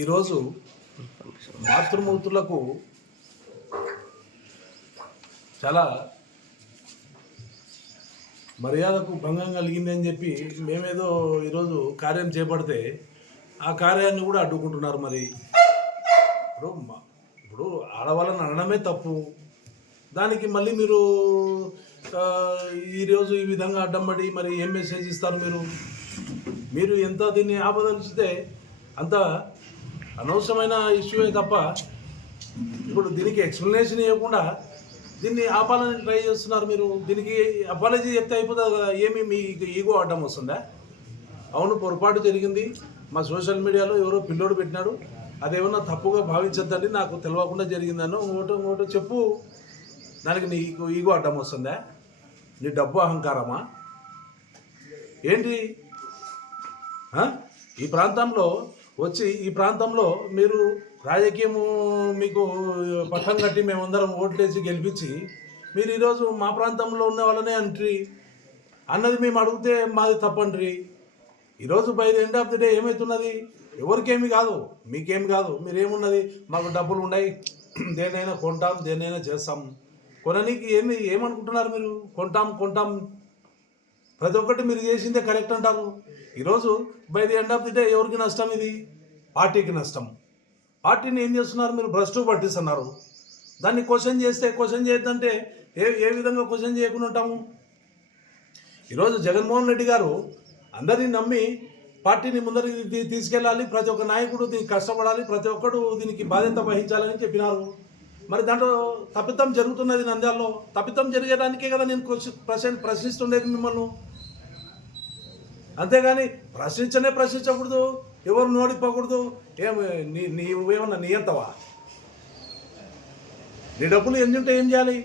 ఈరోజు మాతృమూర్తులకు చాలా మర్యాదకు భంగం కలిగింది అని చెప్పి మేమేదో ఈరోజు కార్యం చేపడితే ఆ కార్యాన్ని కూడా అడ్డుకుంటున్నారు. మరి ఇప్పుడు ఆడవాళ్ళని అనడమే తప్పు, దానికి మళ్ళీ మీరు ఈరోజు ఈ విధంగా అడ్డంబడి మరి ఏం మెసేజ్ ఇస్తారు? మీరు ఎంత దీన్ని ఆపదలిస్తే అంత అనవసరమైన ఇష్యూయే తప్ప ఇప్పుడు దీనికి ఎక్స్ప్లెనేషన్ ఇవ్వకుండా దీన్ని ఆపాలని ట్రై చేస్తున్నారు. మీరు దీనికి అపాలజీ చెప్తే అయిపోతుంది కదా. ఏమి మీ ఈగో అడ్డం వస్తుందా? అవును, పొరపాటు జరిగింది, మా సోషల్ మీడియాలో ఎవరో పిల్లోడు పెట్టినాడు, అదేమన్నా తప్పుగా భావించద్దండి, నాకు తెలియకుండా జరిగిందను ఇంకోటో చెప్పు. దానికి నీ ఈగో అడ్డం వస్తుందా? నీ డబ్బు అహంకారమా ఏంటి? ఈ ప్రాంతంలో వచ్చి ఈ ప్రాంతంలో మీరు రాజకీయము మీకు పట్టం కట్టి మేమందరం ఓట్లేసి గెలిపించి మీరు ఈరోజు మా ప్రాంతంలో ఉన్న వాళ్ళనే అంట్రీ అన్నది మేము అడిగితే మాది తప్పండ్రి. ఈరోజు by the end of the day ఏమవుతున్నది? ఎవరికేమి కాదు, మీకేమి కాదు, మీరేమున్నది? మాకు డబ్బులు ఉన్నాయి, దేనైనా కొంటాం, దేనైనా చేస్తాం. కొననీకి ఏమనుకుంటున్నారు మీరు? కొంటాం ప్రతి ఒక్కటి మీరు చేసిందే కరెక్ట్ అంటారు. ఈరోజు by the end of the day ఎవరికి నష్టం? ఇది పార్టీకి నష్టం. పార్టీని ఏం చేస్తున్నారు మీరు? భ్రష్టు పట్టిస్తున్నారు. దాన్ని క్వశ్చన్ చేయొద్దంటే ఏ విధంగా క్వశ్చన్ చేయకుండా ఉంటాము? ఈరోజు జగన్మోహన్ రెడ్డి గారు అందరినీ నమ్మి పార్టీని ముందరికి తీసుకెళ్ళాలి, ప్రతి ఒక్క నాయకుడు దీనికి కష్టపడాలి, ప్రతి ఒక్కరు దీనికి బాధ్యత వహించాలని చెప్పినారు. మరి దాంట్లో తప్పిదం జరుగుతున్నది. నంద్యాలలో తప్పిదం జరిగేదానికే కదా నేను ప్రశ్నిస్తుండేది మిమ్మల్ని. అంతేగాని ప్రశ్నించకూడదు, ఎవరు నోడిపోకూడదు. నీవేమన్నా నియంతవా? నీ డబ్బులు ఎన్ని ఉంటే ఏం చేయాలి?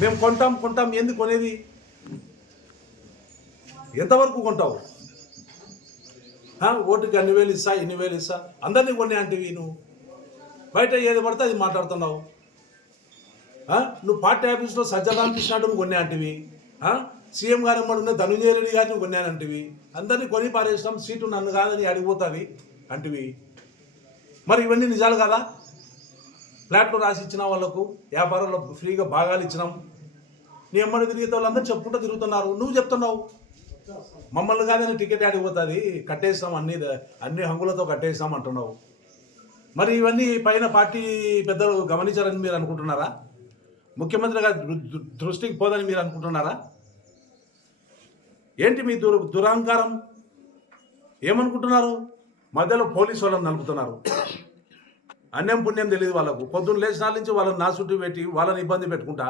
మేము కొంటాం ఏంది కొనేది? ఎంతవరకు కొంటావు? ఓటుకి అన్ని వేలు ఇస్తా, ఇన్ని వేలు ఇస్తా, అందరినీ కొనే అంటివి. నువ్వు బయట ఏది పడితే అది మాట్లాడుతున్నావు. నువ్వు పార్టీ ఆఫీస్లో సజ్జరామకృష్ణుడు కొనే అంటివి, సీఎం గారు ఉన్న ధనుంజయ రెడ్డి గారిని కొన్నానంటివి, అందరినీ కొని పారేస్తాం, సీటు నన్ను కాదని అడిగిపోతుంది అంటివి. మరి ఇవన్నీ నిజాలు కదా? ఫ్లాట్లు రాసి ఇచ్చిన వాళ్ళకు, వ్యాపారంలో ఫ్రీగా భాగాలు ఇచ్చినాం. నీ అమ్మని తిరిగితే వాళ్ళందరూ చెప్పుకుంటూ తిరుగుతున్నారు. నువ్వు చెప్తున్నావు మమ్మల్ని కాదని టికెట్ అడిగిపోతుంది, కట్టేస్తాం, అన్ని హంగులతో కట్టేస్తాం అంటున్నావు. మరి ఇవన్నీ పైన పార్టీ పెద్దలు గమనించారని మీరు అనుకుంటున్నారా? ముఖ్యమంత్రి గారి దృష్టికి పోదని మీరు అనుకుంటున్నారా? ఏంటి మీ దురహంకారం? ఏమనుకుంటున్నారు? మధ్యలో పోలీసు వాళ్ళని నలుపుతున్నారు. అన్యం పుణ్యం తెలియదు వాళ్ళకు. పొద్దున్న లేచినాల నుంచి వాళ్ళని నా చుట్టూ పెట్టి వాళ్ళని ఇబ్బంది పెట్టుకుంటా.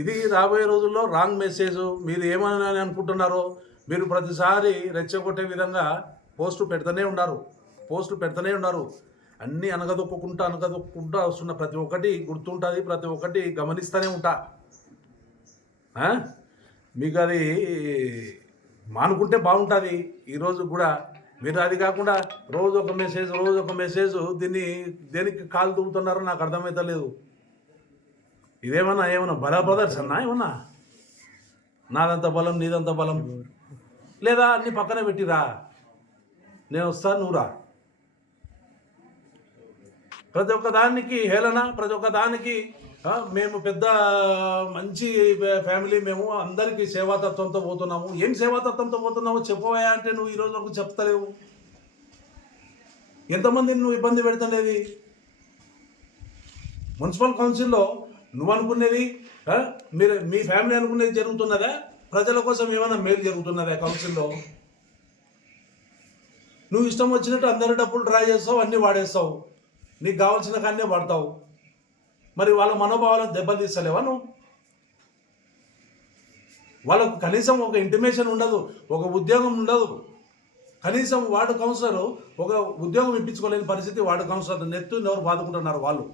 ఇది రాబోయే రోజుల్లో రాంగ్ మెసేజ్. మీరు ఏమని అనుకుంటున్నారో మీరు ప్రతిసారి రెచ్చగొట్టే విధంగా పోస్టులు పెడుతూనే ఉన్నారు. అన్నీ అనగదొక్కుంటా వస్తున్న ప్రతి ఒక్కటి గుర్తుంటుంది, ప్రతి ఒక్కటి గమనిస్తూనే ఉంటా. మీకు అది మానుకుంటే బాగుంటుంది. ఈరోజు కూడా మీరు అది కాకుండా రోజు ఒక మెసేజ్ దేనికి కాలు దూకుతున్నారో నాకు అర్థమవుతలేదు. ఏమన్నా బల ప్రదర్శన? ఏమన్నా నాదంత బలం నీదంత బలం లేదా? అన్ని పక్కన పెట్టిరా, నేను వస్తాను, నువ్వు రా. ప్రతి ఒక్క దానికి హేళన, ప్రతి ఒక్క దానికి మేము పెద్ద మంచి ఫ్యామిలీ, మేము అందరికీ సేవాతత్వంతో పోతున్నాము. ఏం సేవాతత్వంతో పోతున్నావు చెప్పవా అంటే నువ్వు ఈరోజు నాకు చెప్తలేవు. ఎంతమందిని నువ్వు ఇబ్బంది పెడుతున్నది? మున్సిపల్ కౌన్సిల్లో నువ్వు అనుకునేది, మీ ఫ్యామిలీ అనుకునేది జరుగుతున్నదా? ప్రజల కోసం ఏమైనా మేలు జరుగుతున్నదా కౌన్సిల్లో? నువ్వు ఇష్టం వచ్చినట్టు అందరి డబ్బులు డ్రా చేస్తావు, అన్నీ వాడేస్తావు, నీకు కావాల్సిన కాన్నే వాడతావు. మరి వాళ్ళ మనోభావాలను దెబ్బతీస్తలేవా నువ్వు? వాళ్ళకు కనీసం ఒక ఇంటిమేషన్ ఉండదు, ఒక ఉద్యోగం ఉండదు. కనీసం వార్డు కౌన్సిలర్ ఒక ఉద్యోగం ఇప్పించుకోలేని పరిస్థితి వార్డు కౌన్సిలర్ నెత్తుని బాదుకుంటున్నారు వాళ్ళు.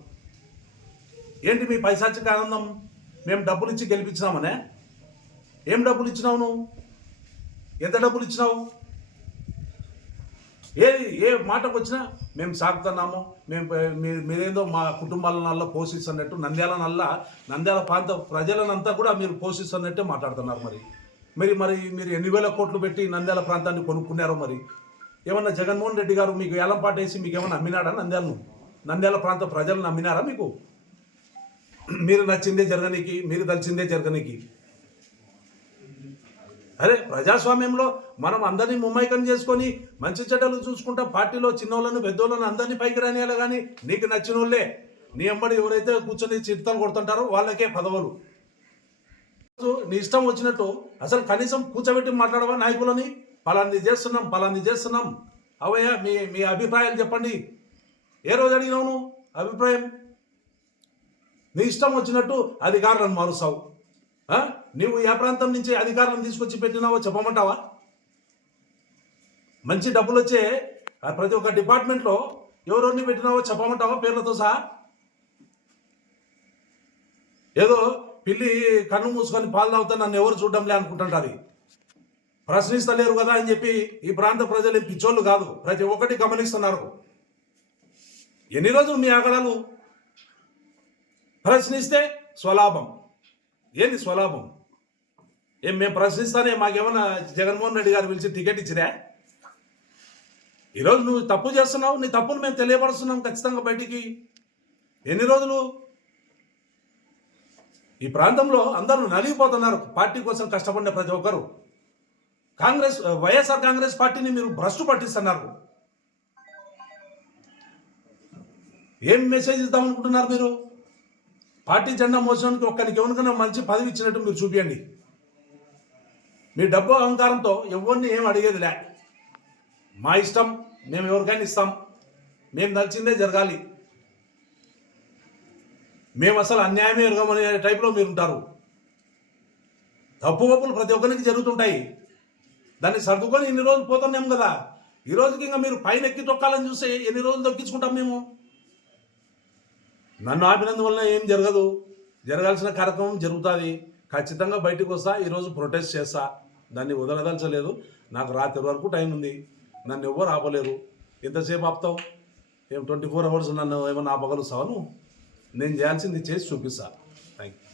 ఏంటి మీ పైశాచిక ఆనందం? మేము డబ్బులు ఇచ్చి గెలిపించినామనే? ఏం డబ్బులు ఇచ్చినావు నువ్వు? ఎంత డబ్బులు ఇచ్చినావు? ఏ మాటకు వచ్చినా మేము సాగుతున్నాము, మేము మీరేందో మా కుటుంబాల నల్ల పోషిస్తున్నట్టు, నంద్యాల ప్రాంత ప్రజలనంతా కూడా మీరు పోషిస్తున్నట్టే మాట్లాడుతున్నారు. మీరు ఎన్ని వేల కోట్లు పెట్టి నంద్యాల ప్రాంతాన్ని కొనుక్కున్నారో మరి. ఏమన్నా జగన్మోహన్ రెడ్డి గారు మీకు ఏలంపాట వేసి మీకు ఏమన్నా అమ్మినాడా? నంద్యాల ప్రాంత ప్రజలను అమ్మినారా మీకు? మీరు నచ్చిందే జరగనీకి, మీరు తలిచిందే జరగనీకి. అరే ప్రజాస్వామ్యంలో మనం అందరినీ ముమ్మైకం చేసుకొని మంచి చెడ్డలు చూసుకుంటా, పార్టీలో చిన్నోళ్ళను పెద్దోళ్ళను అందరినీ పైకి రానియాలి. కానీ నీకు నచ్చిన వాళ్ళే, నీ అమ్మడి ఎవరైతే కూర్చొని చిట్టాలు కొడుతుంటారో వాళ్ళకే పదవులు. నీ ఇష్టం వచ్చినట్టు అసలు కనీసం కూర్చోబెట్టి మాట్లాడవా నాయకులని? పలాంది చేస్తున్నాం అవయ్య మీ అభిప్రాయాలు చెప్పండి. ఏ రోజు అడిగినావు నువ్వు అభిప్రాయం? నీ ఇష్టం వచ్చినట్టు అధికారులను మారుస్తావు. నీవు ఏ ప్రాంతం నుంచి అధికారులను తీసుకొచ్చి పెట్టినావో చెప్పమంటావా? మంచి డబ్బులు వచ్చే ప్రతి ఒక్క డిపార్ట్మెంట్లో ఎవరెన్ని పెట్టినావో చెప్పమంటావా పేర్లతో సహా? ఏదో పిల్లి కన్ను మూసుకొని పాలు తాగుతా నన్ను ఎవరు చూడడంలే అనుకుంటుంటారు. ప్రశ్నిస్తలేరు కదా అని చెప్పి ఈ ప్రాంత ప్రజలు ఏం పిచ్చోళ్ళు కాదు, ప్రతి ఒక్కటి గమనిస్తున్నారు. ఎన్ని రోజులు మీ ఆగడాలు? ప్రశ్నిస్తే స్వలాభం. ఏంది స్వలాభం? మేము ప్రశ్నిస్తానే మాకేమన్నా జగన్మోహన్ రెడ్డి గారు పిలిచి టికెట్ ఇచ్చిరా? ఈరోజు నువ్వు తప్పు చేస్తున్నావు, నీ తప్పును మేము తెలియపరుస్తున్నాం ఖచ్చితంగా బయటికి. ఎన్ని రోజులు? ఈ ప్రాంతంలో అందరూ నలిగిపోతున్నారు పార్టీ కోసం కష్టపడిన ప్రతి ఒక్కరు. వైఎస్ఆర్ కాంగ్రెస్ పార్టీని మీరు భ్రష్టు పట్టిస్తున్నారు. ఏం మెసేజ్ ఇద్దామనుకుంటున్నారు మీరు? పార్టీ జెండా మోసడానికి ఒక్కరికి ఎవరికైనా మంచి పదవి ఇచ్చినట్టు మీరు చూపించండి. మీ డబ్బు అహంకారంతో ఎవరిని ఏం అడిగేదిలే. మా ఇష్టం, మేము ఎవరికైనా ఇస్తాం, మేము నచ్చిందే జరగాలి, మేము అసలు అన్యాయమే ఎరగమనే టైప్లో మీరు ఉంటారు. తప్పులు ప్రతి ఒక్కరికి జరుగుతుంటాయి. దాన్ని సర్దుకొని ఇన్ని రోజులు పోతున్నాం కదా. ఈ రోజుకి ఇంకా మీరు పైన ఎక్కి తొక్కాలని చూస్తే ఎన్ని రోజులు దొక్కించుకుంటాం మేము? నన్ను ఆపినందువల్ల ఏం జరగదు, జరగాల్సిన కార్యక్రమం జరుగుతుంది. ఖచ్చితంగా బయటకు వస్తా. ఈరోజు ప్రొటెస్ట్ చేస్తా, దాన్ని వదలదలచలేదు. నాకు రాత్రి వరకు టైం ఉంది, నన్ను ఎవ్వరు ఆపలేరు. ఎంతసేపు ఆపుతావు? 24 hours నన్ను ఏమన్నా ఆపగలుస్తావా నువ్వు? నేను చేయాల్సింది చేసి చూపిస్తా. Thank you.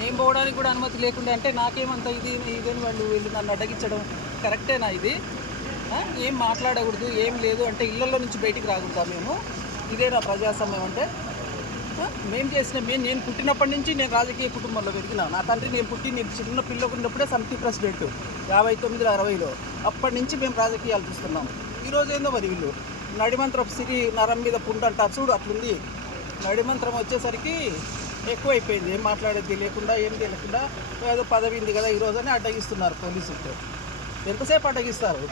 నేను పోవడానికి కూడా అనుమతి లేకుండా అంటే నాకేమంత ఇదేని వీళ్ళు నన్ను అడ్డగించడం కరెక్టేనా? ఇది ఏం మాట్లాడకూడదు, ఏం లేదు అంటే ఇళ్లలో నుంచి బయటికి రాకూడదా మేము? ఇదేనా ప్రజాస్వామ్యం అంటే? నేను పుట్టినప్పటి నుంచి నేను రాజకీయ కుటుంబంలో పెరిగినా. నా తండ్రి నేను చిన్న పిల్లలు ఉన్నప్పుడే సమితి ప్రెసిడెంట్ 59, 60లో. అప్పటి నుంచి మేము రాజకీయాలు చూస్తున్నాం. ఈరోజు ఏందో మరి వీళ్ళు నడిమంత్రం సిరి నరం మీద పుండు అంటారు చూడు, అట్లుంది. నడిమంత్రం వచ్చేసరికి ఎక్కువైపోయింది. ఏం మాట్లాడేది లేకుండా, ఏం తెలియకుండా ఏదో పదవి ఉంది కదా ఈరోజు అని అడ్డగిస్తున్నారు పోలీసులతో. ఎంతసేపు అడ్డగిస్తారు?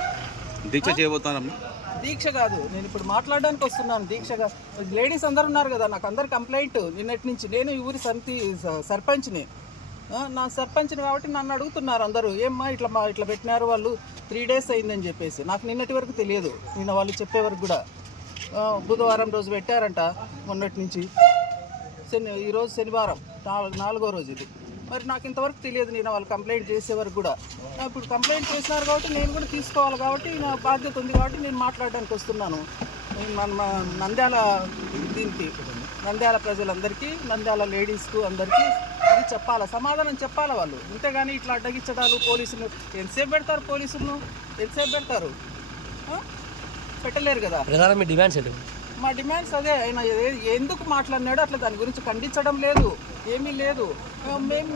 దీక్ష చేయబోతానమ్మా. దీక్ష కాదు, నేను ఇప్పుడు మాట్లాడడానికి వస్తున్నాను. దీక్షగా లేడీస్ అందరు ఉన్నారు కదా, నాకు అందరు కంప్లైంట్ నిన్నటి నుంచి. నేను ఈ ఊరి సమితి సర్పంచ్ని, నా సర్పంచ్ని కాబట్టి నన్ను అడుగుతున్నారు అందరూ, ఏమ్మా ఇట్లా పెట్టినారు వాళ్ళు 3 days అయిందని చెప్పేసి. నాకు నిన్నటి వరకు తెలియదు, నిన్న వాళ్ళు చెప్పే వరకు కూడా. బుధవారం రోజు పెట్టారంట, మొన్నటి నుంచి ఈరోజు శనివారం 4వ రోజు ఇది. మరి నాకు ఇంతవరకు తెలియదు, నేను వాళ్ళు కంప్లైంట్ చేసే వరకు కూడా. ఇప్పుడు కంప్లైంట్ చేసినారు కాబట్టి నేను కూడా తీసుకోవాలి కాబట్టి, నా బాధ్యత ఉంది కాబట్టి నేను మాట్లాడడానికి వస్తున్నాను. నంద్యాల నంద్యాల ప్రజలందరికీ, నంద్యాల లేడీస్కు అందరికీ ఇది చెప్పాలి, సమాధానం చెప్పాలి వాళ్ళు. అంతేగాని ఇట్లా అడ్డగించడాలు, పోలీసులు ఎంతసేపు పెడతారు? పోలీసులను ఎంతసేపు పెడతారు? పెట్టలేరు కదా. మీ డిమాండ్స్ ఏంటి? మా డిమాండ్స్ అదే. ఆయన ఎందుకు మాట్లాడినాడో అట్లా దాని గురించి ఖండించడం లేదు, ఏమీ లేదు.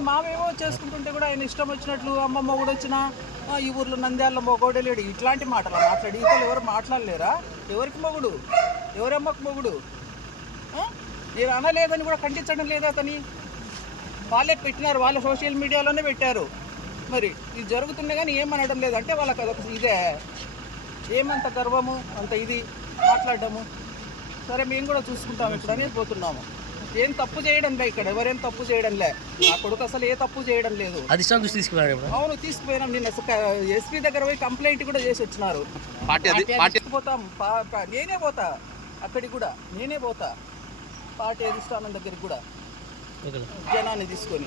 మావేవో చేసుకుంటుంటే కూడా ఆయన ఇష్టం వచ్చినట్లు అమ్మమ్మ కూడా వచ్చినా ఈ ఊర్లో నంద్యాలలో మొగోడే లేడు ఇట్లాంటి మాటలు మాట్లాడి ఇతరులు ఎవరు మాట్లాడలేరా? ఎవరికి మొగుడు? ఎవరమ్మకు మొగుడు? నేను అనలేదని కూడా ఖండించడం లేదా అతని? వాళ్ళే పెట్టినారు, వాళ్ళ సోషల్ మీడియాలోనే పెట్టారు. మరి ఇది జరుగుతుండే కానీ ఏమనడం లేదంటే వాళ్ళకి అదొక ఇదే. ఏమంత గర్వము అంత ఇది మాట్లాడము. సరే మేము కూడా చూసుకుంటాం ఇప్పుడు అని పోతున్నాము. ఏం తప్పు చేయడంలే, ఇక్కడ ఎవరేం తప్పు చేయడంలే. నా కొడుకు అసలు ఏ తప్పు చేయడం లేదు. అధిష్టానం దృష్టి తీసుకున్నారు. అవును తీసుకుపోయినాం. నిన్న ఎస్పీ దగ్గర పోయి కంప్లైంట్ కూడా చేసి వచ్చినారు. పోతాం, నేనే పోతా అక్కడికి కూడా, నేనే పోతా పార్టీ అధిష్టానం దగ్గరికి కూడా జనాన్ని తీసుకొని.